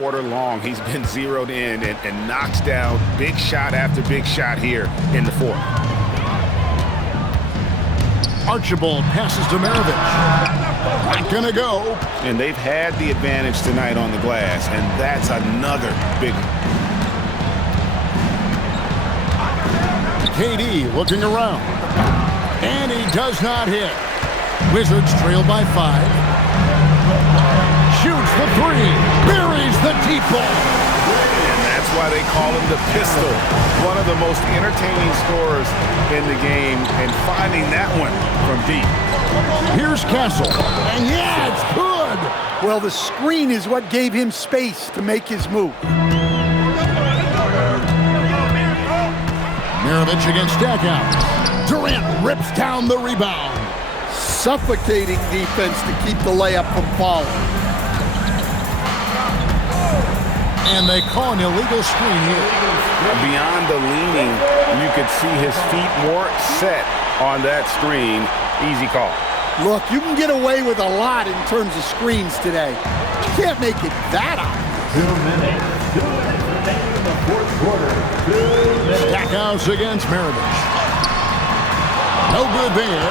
Quarter long, he's been zeroed in and knocks down big shot after big shot here in the fourth. Archibald passes to Maravich. Not gonna go. And they've had the advantage tonight on the glass, and that's another big one. KD looking around. And he does not hit. Wizards trail by 5. Shoots the 3. Buries the deep ball. And that's why they call him the pistol. One of the most entertaining scorers in the game, and finding that one from deep. Here's Castle. And yeah, it's good. Well, the screen is what gave him space to make his move. Maravich against Stackhouse. Durant rips down the rebound. Suffocating defense to keep the layup from falling. And they call an illegal screen here. Beyond the leaning, you could see his feet more set on that screen. Easy call. Look, you can get away with a lot in terms of screens today. You can't make it that obvious. 2 minutes. 2 minutes remaining in the fourth quarter. 2 minutes. Stackhouse against Maravich. No good there.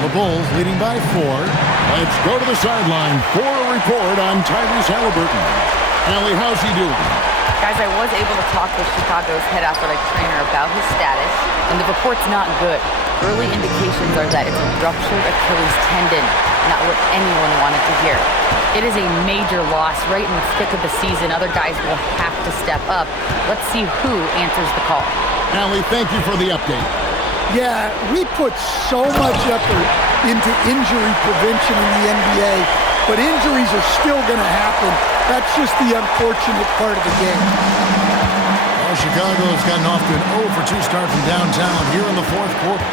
The Bulls leading by 4. Let's go to the sideline for a report on Tyrese Halliburton. Allie, how's he doing? Guys, I was able to talk with Chicago's head athletic trainer about his status, and the report's not good. Early indications are that it's a ruptured Achilles tendon, not what anyone wanted to hear. It is a major loss right in the thick of the season. Other guys will have to step up. Let's see who answers the call. Allie, thank you for the update. Yeah, we put so much effort into injury prevention in the NBA, but injuries are still going to happen. That's just the unfortunate part of the game. Well, Chicago's gotten off to an 0 for 2 start from downtown here in the fourth quarter.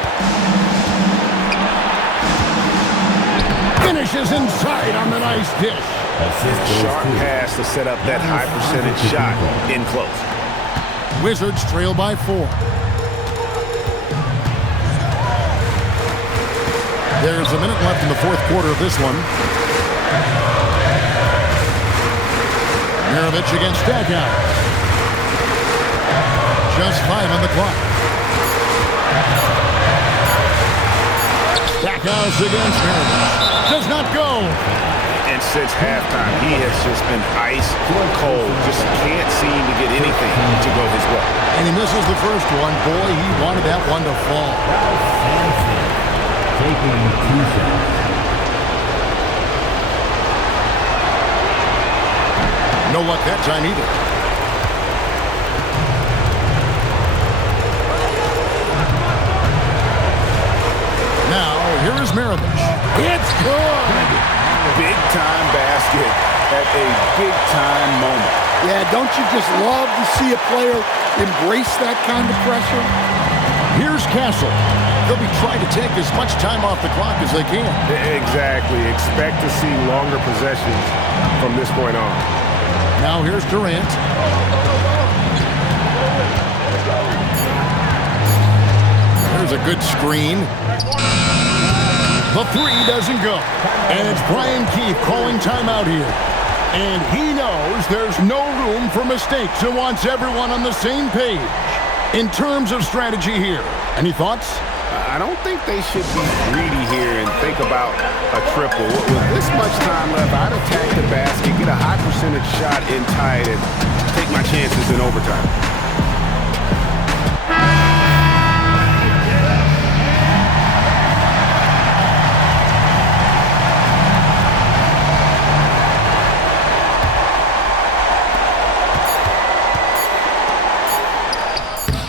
Finishes inside on the nice dish. Sharp pass to set up that high percentage shot in close. Wizards trail by 4. There's a minute left in the fourth quarter of this one. Maravich against Stackhouse. Just 5 on the clock. Stackhouse against Maravich. Does not go. And since halftime, he has just been ice cold. Just can't seem to get anything to go his way. And he misses the first one. Boy, he wanted that one to fall. Taking 2 shots. No luck that time either. Now, here is Maravich. It's good! Big-time basket at a big-time moment. Yeah, don't you just love to see a player embrace that kind of pressure? Here's Castle. They'll be trying to take as much time off the clock as they can. Exactly. Expect to see longer possessions from this point on. Now here's Durant. There's a good screen. The 3 doesn't go. And it's Brian Keefe calling timeout here. And he knows there's no room for mistakes and wants everyone on the same page in terms of strategy here. Any thoughts? I don't think they should be greedy here and think about a triple. With this much time left, I'd attack the basket, get a high percentage shot in tight, and take my chances in overtime.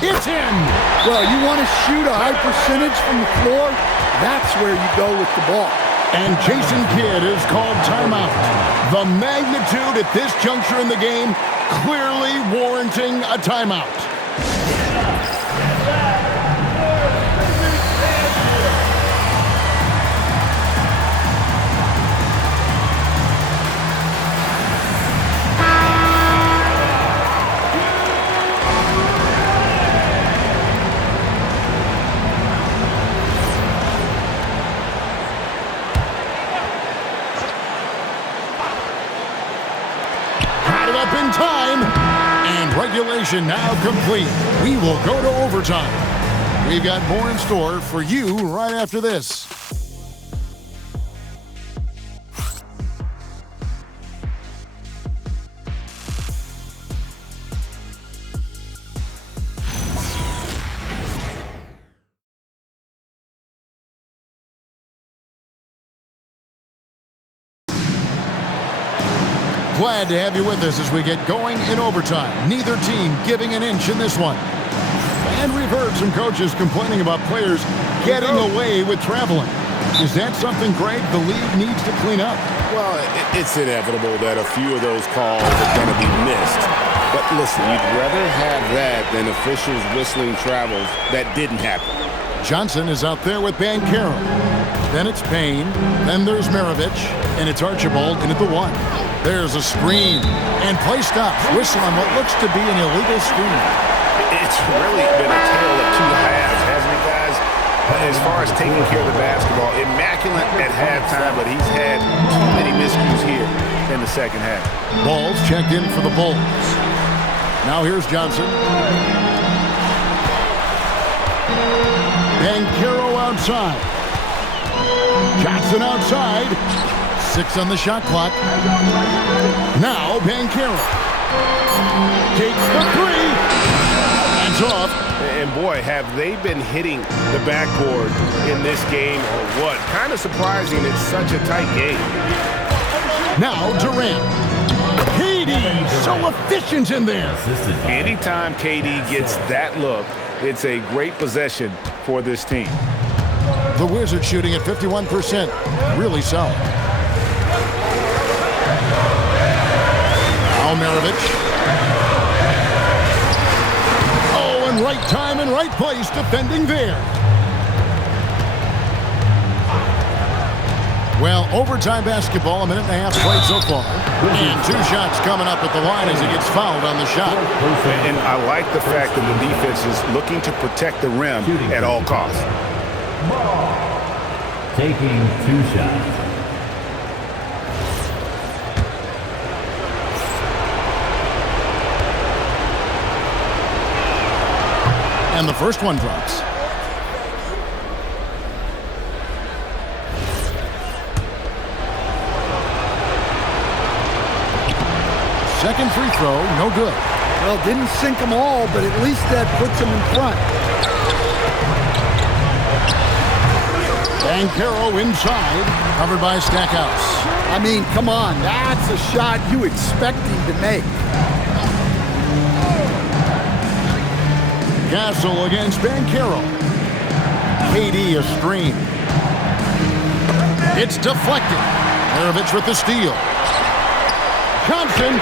It's in! Well, you want to shoot a high percentage from the floor? That's where you go with the ball. And Jason Kidd is called timeout. The magnitude at this juncture in the game clearly warranting a timeout. it up in time. And regulation now complete. We will go to overtime. We've got more in store for you right after this. Glad to have you with us as we get going in overtime. Neither team giving an inch in this one. And we've heard some coaches complaining about players getting away with traveling. Is that something, Greg, the league needs to clean up? Well, it's inevitable that a few of those calls are going to be missed. But listen, you'd rather have that than officials whistling travels that didn't happen. Johnson is out there with Banchero. Then it's Payne. Then there's Maravich. And it's Archibald in at the 1. There's a screen. And play stops. Whistle on what looks to be an illegal screen. It's really been a tale of two halves, hasn't it, guys? As far as taking care of the basketball, immaculate at halftime, but he's had too many miscues here in the second half. Balls checked in for the Bulls. Now here's Johnson. Banchero outside. Johnson outside. 6 on the shot clock. Now Banchero takes the 3. Hands off. And boy, have they been hitting the backboard in this game or what? Kind of surprising it's such a tight game. Now Durant. KD so efficient in there. Anytime KD gets that look, it's a great possession for this team. The Wizards shooting at 51%. Really solid. Now Maravich. Oh, and right time and right place defending there. Well, overtime basketball, a minute and a half played so far. And 2 shots coming up at the line as he gets fouled on the shot. And I like the fact that the defense is looking to protect the rim at all costs. Taking 2 shots. And the first one drops. Second free throw, no good. Well, didn't sink them all, but at least that puts them in front. Banchero inside, covered by Stackhouse. I mean, come on, that's a shot you expect him to make. Castle against Banchero. KD a screen. It's deflected. Maravich with the steal. Johnson,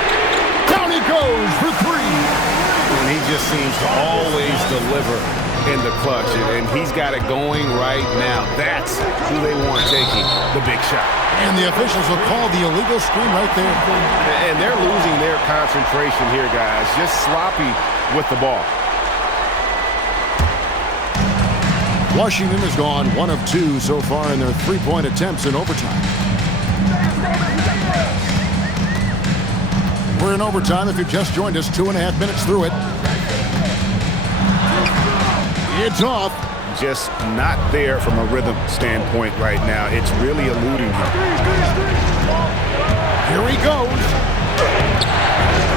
down he goes for 3. And he just seems to always deliver in the clutch, and he's got it going right now. That's who they want taking the big shot. And the officials will call the illegal screen right there. And they're losing their concentration here, guys. Just sloppy with the ball. Washington has gone 1 of 2 so far in their 3-point attempts in overtime. We're in overtime if you've just joined us, 2.5 minutes through it. It's off. Just not there from a rhythm standpoint right now. It's really eluding him. Here he goes.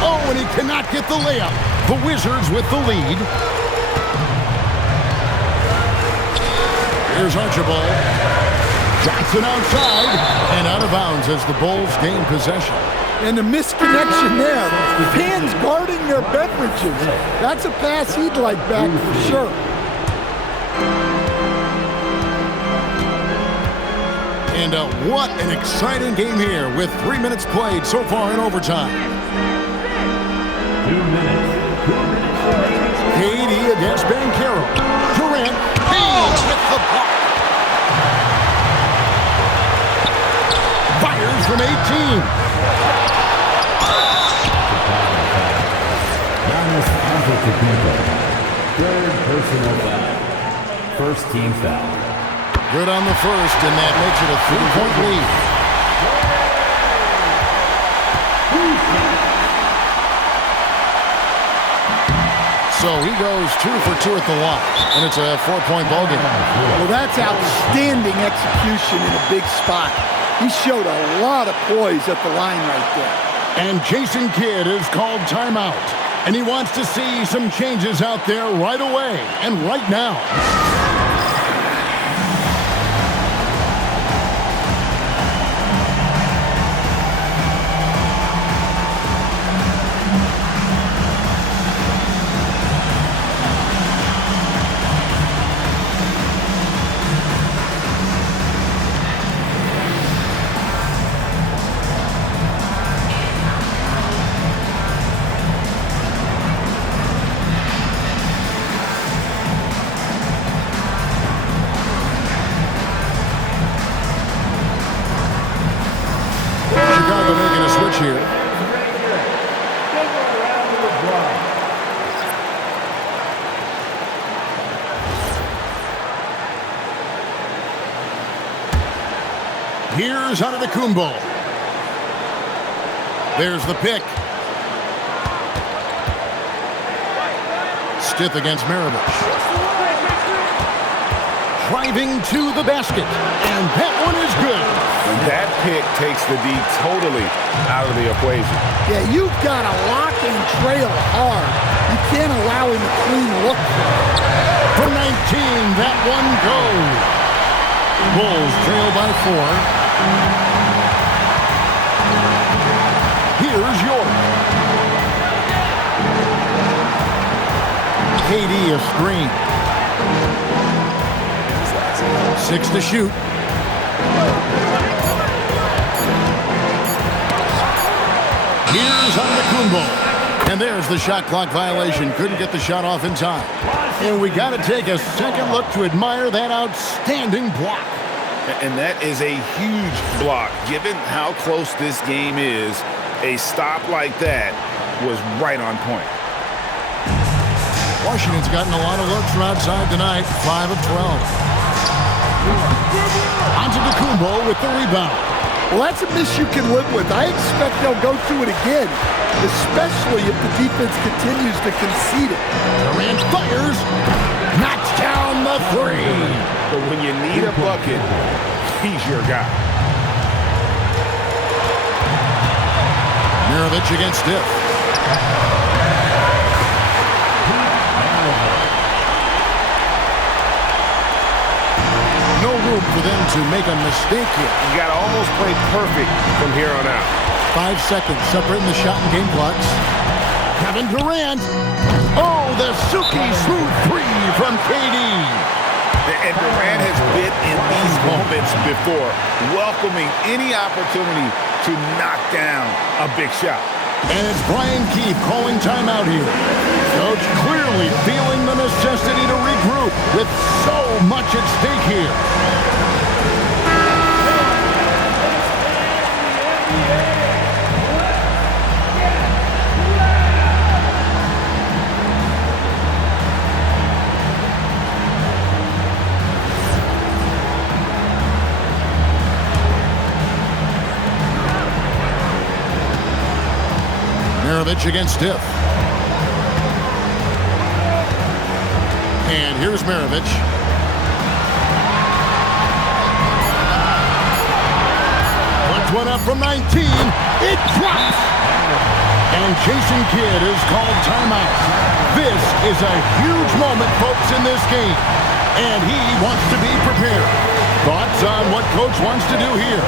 Oh, and he cannot get the layup. The Wizards with the lead. Here's Archibald. Johnson outside and out of bounds as the Bulls gain possession. And a misconnection there. Fans guarding their beverages. That's a pass he'd like back for sure. And what an exciting game here with 3 minutes played so far in overtime. 2 minutes. KD against Banchero. Durant, Haynes with the block. Fires from 18. Giannis Antetokounmpo. 3rd personal foul. First team foul. Good on the first, and that makes it a 3-point lead. So he goes 2 for 2 at the line, and it's a 4-point ball game. Well, that's outstanding execution in a big spot. He showed a lot of poise at the line right there. And Jason Kidd is called timeout. And he wants to see some changes out there right away and right now. Chicago making a switch here. Here's Antetokounmpo. There's the pick. Stith against Maravich. Driving to the basket, and that one is good. That pick takes the D totally out of the equation. Yeah, you've got to lock and trail hard. You can't allow him a clean look. For 19, that one goes. Bulls trail by 4. Here's York. KD a screen. 6 to shoot. Here's Antetokounmpo. And there's the shot clock violation. Couldn't get the shot off in time. And we got to take a second look to admire that outstanding block. And that is a huge block. Given how close this game is, a stop like that was right on point. Washington's gotten a lot of looks from outside tonight, 5 of 12. Antetokounmpo with the rebound. Well, that's a miss you can live with. I expect they'll go through it again, especially if the defense continues to concede it. Durant fires, knocks down the 3. But when you need a bucket, he's your guy. Maravich against Stith. No room for them to make a mistake here. You got to almost play perfect from here on out. 5 seconds separating the shot and game clocks. Kevin Durant. Oh, the silky smooth 3 from KD. And Durant has been in these moments before, welcoming any opportunity to knock down a big shot. And it's Brian Keefe calling timeout here. Coach clearly feeling the necessity to regroup with so much at stake here. Maravich against Stith. And here's Maravich. Puts one up from 19. It drops. And Jason Kidd is called timeout. This is a huge moment, folks, in this game. And he wants to be prepared. Thoughts on what Coach wants to do here?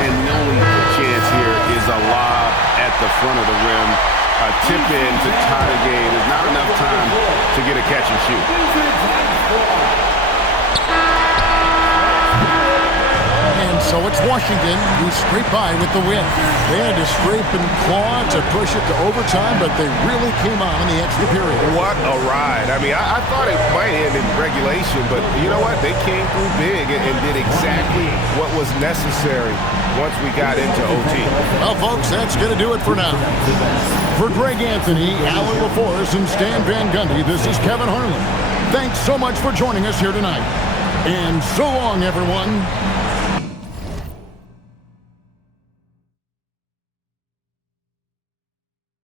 And the only chance here is a lob at the front of the rim. A tip in to tie the game. There's not enough time to get a catch and shoot. And so it's Washington who scraped by with the win. They had to scrape and claw to push it to overtime, but they really came on in the extra period. What a ride. I mean, I thought it might end in regulation, but you know what? They came through big and did exactly what was necessary once we got into OT. Well, folks, that's going to do it for now. For Greg Anthony, Alan LaForce, and Stan Van Gundy, this is Kevin Harlan. Thanks so much for joining us here tonight. And so long, everyone.